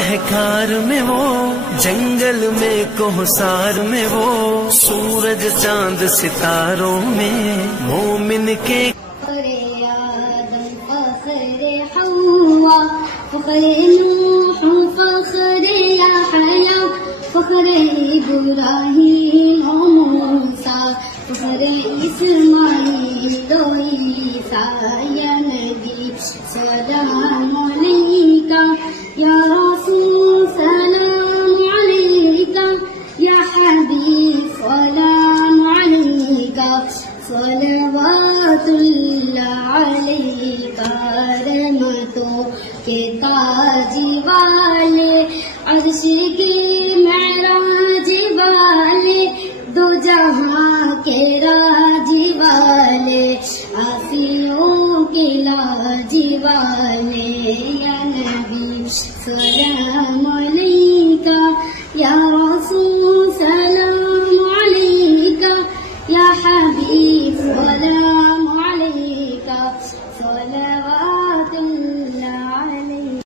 شہکار میں وہ، جنگل میں کوہسار میں وہ، سورج چاند ستاروں میں مومن کے فخر آدم فخر حوا، فخر نوح فخر یحییٰ، فخر ابراہیم و موسیٰ، فخر اسماعیل و عیسیٰ، یا نبی سلام علیکہ، یا رسول سلام علیکہ، یا حبیب سلام علیکہ، صلوات اللہ علیکہ، رحمتوں کے تاج والے، عرش کے معراج والے، دو جہاں کے راج والے، آسیوں کے لاج والے، یا نبی سلام علیکہ، یا رسول سلام علیکہ، یا حبیب سلام علیکہ، صلوات